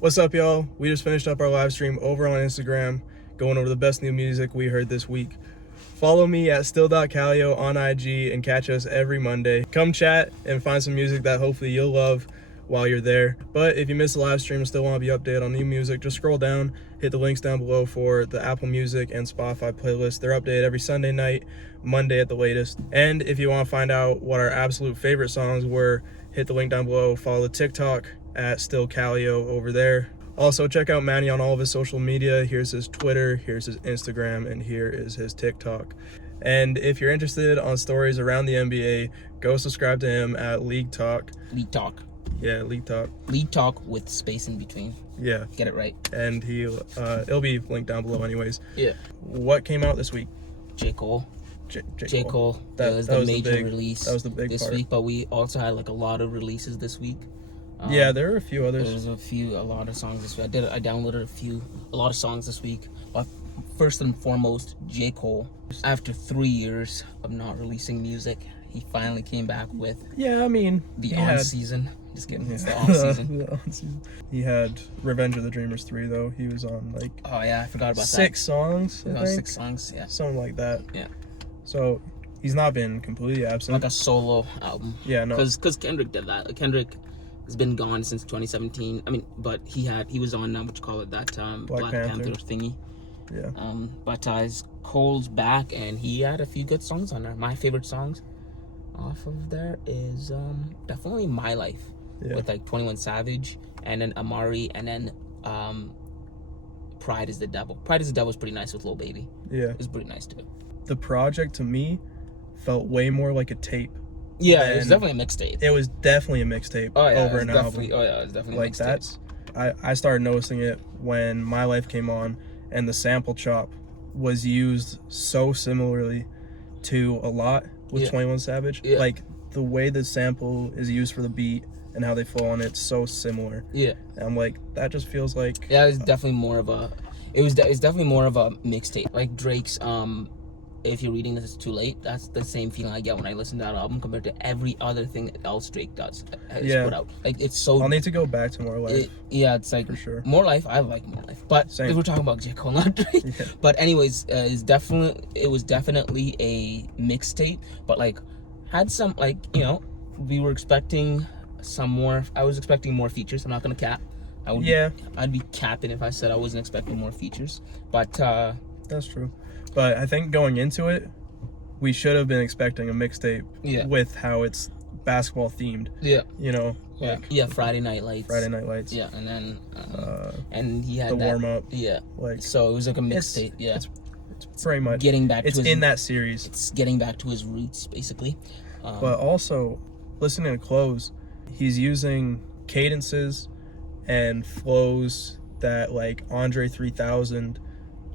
What's up, y'all? We just finished up our live stream over on Instagram, going over the best new music we heard this week. Follow me at still.calio on IG and catch us every Monday. Come chat and find some music that hopefully you'll love while you're there. But if you missed the live stream and still want to be updated on new music, just scroll down, hit the links down below for the Apple Music and Spotify playlists. They're updated every Sunday night, Monday at the latest. And if you want to find out what our absolute favorite songs were, hit the link down below. Follow the TikTok at stillcalio over there. Also, check out Manny on all of his social media. Here's his Twitter, here's his Instagram, and here is his TikTok. And if you're interested on stories around the NBA, go subscribe to him at League Talk. League Talk. Yeah, League Talk. League Talk with space in between. Yeah. Get it right. And it'll be linked down below anyways. Yeah. What came out this week? J. Cole. J. Cole. That was the major release. That was the big this part. week, but we also had like a lot of releases this week. Yeah, there were a few others. There was a lot of songs this week. I downloaded a lot of songs this week. But first and foremost, J. Cole. After 3 years of not releasing music, he finally came back with the on-season. Just kidding, it's the off-season. The on-season. He had Revenge of the Dreamers 3, though. He was on, like... Oh, yeah, I forgot about six songs, I think. 6 songs, yeah. Something like that. Yeah. So, he's not been completely absent. Like a solo album. Yeah, no. Because Kendrick did that. Kendrick has been gone since 2017. I mean, but he was on that Black Panther thingy. Yeah. But Cole's back, and he had a few good songs on there. My favorite songs off of there is definitely My Life with like 21 Savage, and then Amari, and then Pride is the Devil. Pride is the Devil is pretty nice with Lil Baby. Yeah. It's pretty nice too. The project to me felt way more like a tape. Yeah, it was definitely a mixtape. It was definitely a mixtape over an album. Oh yeah, it was definitely like a mixtape. I started noticing it when My Life came on, and the sample chop was used so similarly to a lot with 21 Savage. Yeah. Like the way the sample is used for the beat and how they flow on it's so similar. Yeah. And I'm like, that just feels like it's definitely more of a it's definitely more of a mixtape. Like Drake's If You're Reading This It's Too Late, that's the same feeling I get when I listen to that album compared to every other thing else Drake has put out. Like it's so I'll need to go back to More Life. It's like for sure. More Life, I like More Life. But Same. if we're talking about J. Cole, not Drake. Yeah. But anyways, it was definitely a mixtape, but like had some we were expecting some more. I was expecting more features. I'm not gonna cap. I'd be capping if I said I wasn't expecting more features. But that's true. But I think going into it, we should have been expecting a mixtape with how it's basketball themed. Yeah. You know? Like, Friday Night Lights. Yeah, and then and he had the warm up. Yeah. Like, so it was like a mixtape. It's very much getting back to in that series. It's getting back to his roots basically. But also listening to Close, he's using cadences and flows that like Andre 3000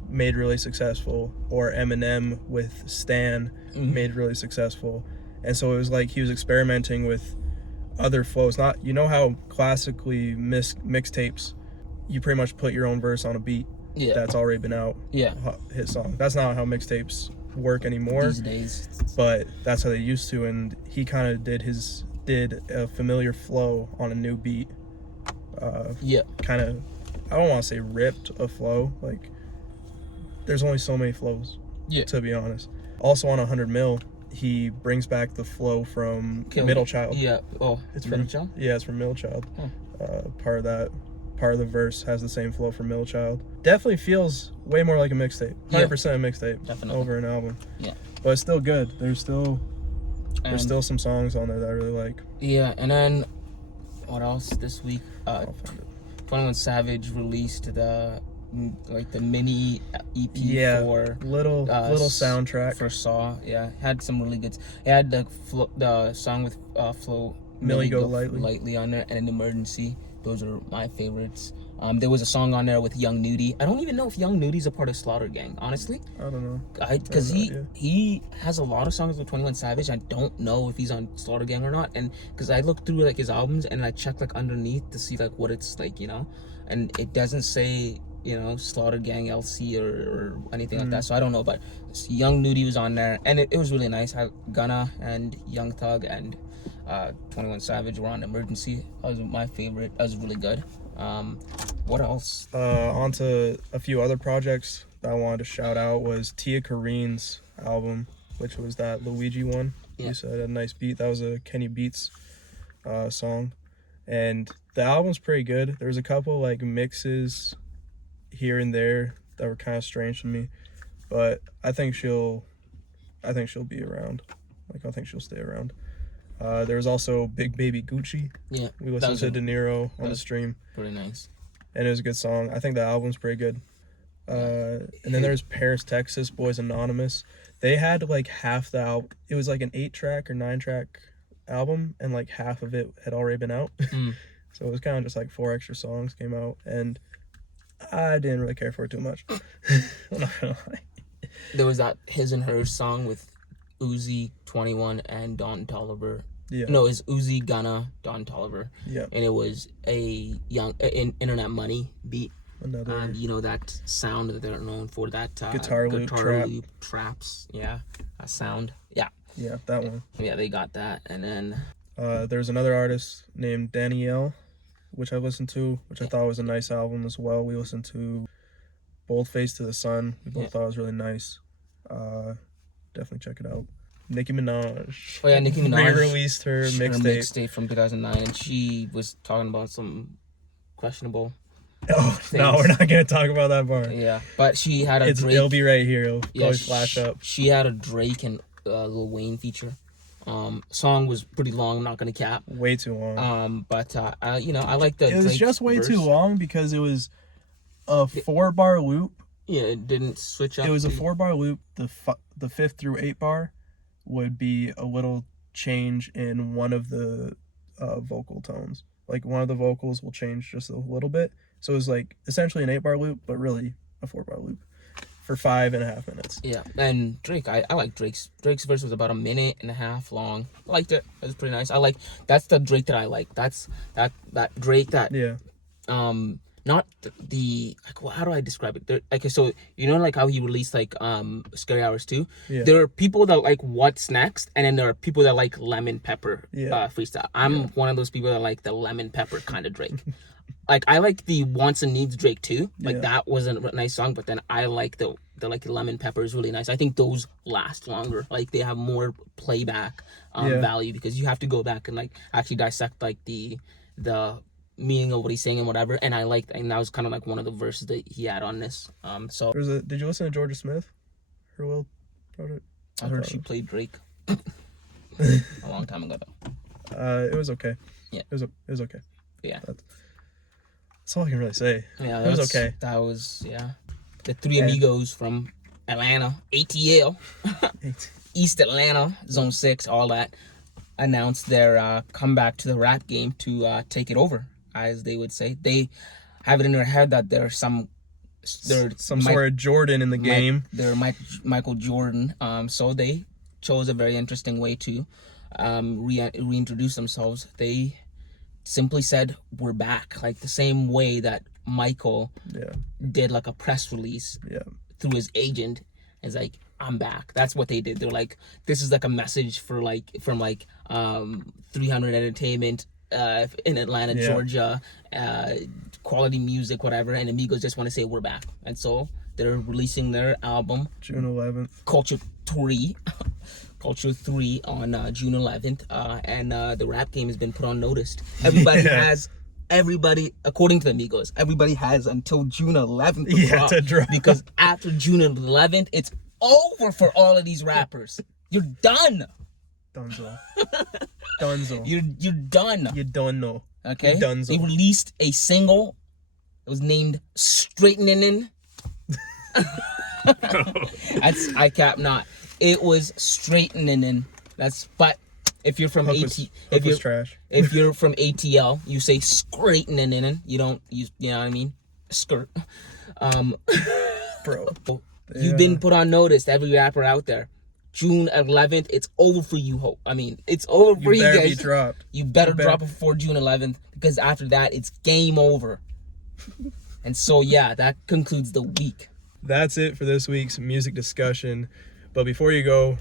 made really successful, or Eminem with Stan made really successful. And so it was like he was experimenting with other flows. Not, you know how classically mixtapes, you pretty much put your own verse on a beat that's already been out, hit song. That's not how mixtapes work anymore these days, but that's how they used to. And he kind of did a familiar flow on a new beat. Kind of, I don't want to say ripped a flow, like there's only so many flows, to be honest. Also on 100 Mil, he brings back the flow from Middle Child. Yeah. Oh, it's Middle Child? Yeah, it's from Middle Child. Huh. Part of the verse has the same flow from Middle Child. Definitely feels way more like a mixtape. 100% a mixtape. Definitely. Over an album. Yeah. But it's still good. There's still some songs on there that I really like. Yeah, and then what else this week? 21 Savage released the mini EP for little soundtrack for Saw. Yeah, had some really good. It had the song with Flo Millie Go Lightly on there, and an Emergency. Those are my favorites. There was a song on there with Young Nudie. I don't even know if Young Nudie's a part of Slaughter Gang, honestly. I don't know. Because he has a lot of songs with 21 Savage. I don't know if he's on Slaughter Gang or not. And because I looked through like his albums and I checked like underneath to see like what it's like, and it doesn't say Slaughter Gang LC or anything like that. So I don't know, but Young Nudie was on there, and it was really nice. Gunna and Young Thug and 21 Savage were on Emergency. That was my favorite. That was really good. What else? On to a few other projects that I wanted to shout out was Tiacorine's album, which was that Luigi one. Yeah. You said a nice beat. That was a Kenny Beats song. And the album's pretty good. There was a couple like mixes here and there that were kind of strange to me. But I think she'll be around. Like I think she'll stay around. There was also Big Baby Gucci. Yeah. We listened to De Niro on the stream. Pretty nice. And it was a good song. I think the album's pretty good. And then there's Paris, Texas, Boys Anonymous. They had like half the album. It was like an 8-track or 9-track album, and like half of it had already been out. So it was kind of just like 4 extra songs came out, and I didn't really care for it too much. I'm not gonna lie. There was that His and Hers song with Uzi, 21, and Don Toliver. Yeah. No, it's Uzi, Gunna, Don Toliver. Yeah. And it was a Internet Money beat. Another. And you know that sound that they're known for, that Guitar loop traps. Yeah. That sound. Yeah. Yeah, that one. Yeah, they got that. And then there's another artist named Danielle, which I listened to, which I thought was a nice album as well. We listened to Boldface to the Sun. We both thought it was really nice. Definitely check it out. Nicki Minaj. Oh yeah, Nicki Minaj re-released her mixtape from 2009, and she was talking about some questionable things. No, we're not gonna talk about that part. Yeah, but she had a Drake. It'll be right here. It'll probably flash up. She had a Drake and Lil Wayne feature. Song was pretty long. I'm not gonna cap. Way too long. But I like the. It was Drake's just way verse. too long because it was a 4-bar loop. Yeah, it didn't switch up. It was a 4-bar loop. The 5th through 8 bar would be a little change in one of the vocal tones. Like one of the vocals will change just a little bit. So it was like essentially an 8-bar loop, but really a 4-bar loop for 5.5 minutes. Yeah, and Drake, I like Drake's verse was about 1.5 minutes long. I liked it. It was pretty nice. That's the Drake that I like. That's that Drake that not the like, how do I describe it? Like, so you know, like how he released like Scary Hours 2. Yeah. There are people that like What's Next, and then there are people that like Lemon Pepper freestyle. I'm one of those people that like the Lemon Pepper kind of Drake. Like I like the Wants and Needs Drake too. Like that was a nice song, but then I like the like Lemon Pepper is really nice. I think those last longer. Like they have more playback value because you have to go back and like actually dissect like the meaning of what he's saying and whatever. And that was kind of like one of the verses that he had on this. So did you listen to Georgia Smith? Her Will project? I heard she played Drake a long time ago though. It was okay. Yeah. It was okay. Yeah. That's all I can really say. Yeah, it was okay. That was the 3 amigos from Atlanta, ATL, East Atlanta, Zone 6, all that, announced their comeback to the rap game to take it over, as they would say. They have it in their head that there's some sort of Jordan in the game. They're Michael Jordan. So they chose a very interesting way to reintroduce themselves. They simply said, we're back. Like the same way that Michael did like a press release through his agent. It's like, I'm back. That's what they did. They're like, this is like a message from 300 Entertainment in Atlanta, Georgia, quality music, whatever. And Amigos just want to say we're back. And so they're releasing their album June 11th. Culture 3 on June 11th. And the rap game has been put on notice. Everybody, according to the Amigos, everybody has until June 11th to drop. Because after June 11th, it's over for all of these rappers. You're done. Dunzo. You're done. You don't know. Okay? Dunzo. They released a single. It was named Straightening. I cap not. It was Straightening. But if you're from if you're from ATL, you say straightening. You don't use, you know what I mean? Skirt. Bro. You've been put on notice, every rapper out there. June 11th, it's over for you, Hope. I mean, it's over for you guys. You better be dropped. You better drop it before June 11th, because after that, it's game over. And so, yeah, that concludes the week. That's it for this week's music discussion. But before you go,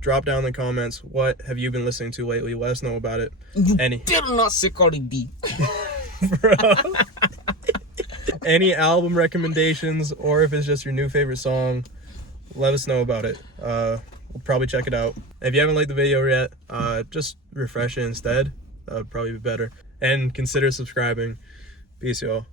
drop down in the comments, what have you been listening to lately? Let us know about it. You better not say Cardi B. Bro. Any album recommendations, or if it's just your new favorite song, let us know about it. We'll probably check it out. If you haven't liked the video yet, just refresh it instead. That would probably be better. And consider subscribing. Peace, y'all.